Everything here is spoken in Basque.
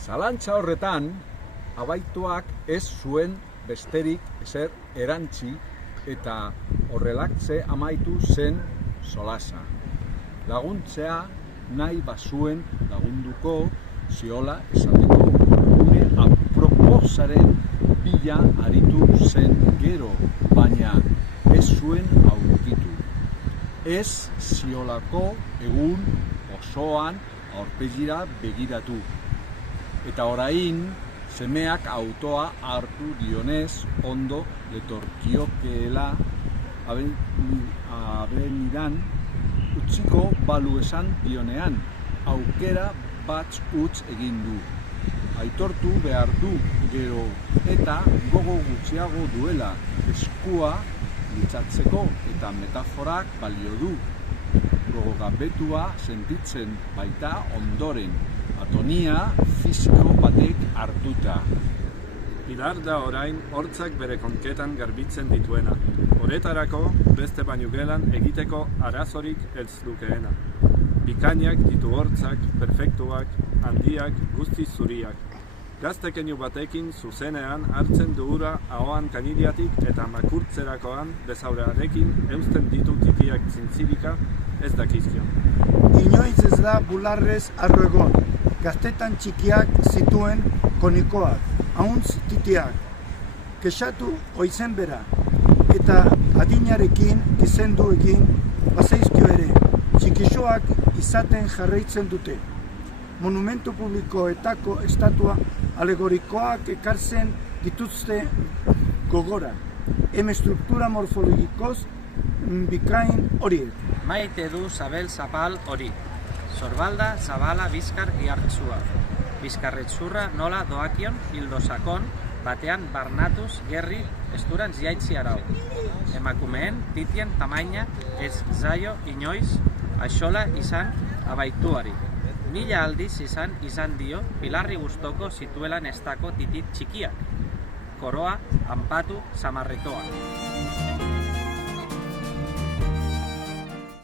Zalantza horretan, abaituak ez zuen besterik ezer erantzi eta horrelakze amaitu zen solasa. Laguntzea nahi bazuen lagunduko ziola esateko une aproposaren bila aritu zen gero, baina ez zuen aurkitu. Ez ziolako egun osoan aurpegira begiratu. Eta orain, semeak autoa hartu dionez ondo letorkiokeela abenidan utziko balu esan dionean, aukera batz utz egin du. Aitortu behar du gero eta gogo gutxiago duela eskua litzatzeko eta metaforak balio du. Gogogabetua sentitzen baita ondoren, atonia fisiko batek hartuta. Pilar da orain hortzak bere konketan garbitzen dituena. Horretarako beste baino gelan egiteko arazorik ez dukeena. Bikainak ditu hortzak, perfektuak, handiak, guztiz zuriak. Gaztekenu batekin zuzenean hartzen du ura ahoan kaniliatik eta makurtzerakoan bezaurarekin eusten ditu titiak zintzilika ez dakizkion. Inoiz ez da bularrez arro egon, gaztetan txikiak zituen konikoak, hauntz titiak. Kexatu oizen bera, eta adinarekin gizenduekin bazaizkio ere, txikixoak izaten jarraitzen dute. Monumentu publikoetako estatua alegorikoak ekartzen dituzte gogora. Estruktura morfologikoz bikain horiek. Maite du zabel zapal hori. Sorbalda zabala bizkar gihartzua. Bizkarretzurra nola doakion hildo sakon, batean barnatuz gerri esturantz jaitzi arau. Emakumeen titien tamaina ez zaio inoiz axola izan abaituari. 1000 aldiz izan dio Pilarri gustoko zituelan estako titit txikiak. Koroa, anpatu, samarretoa.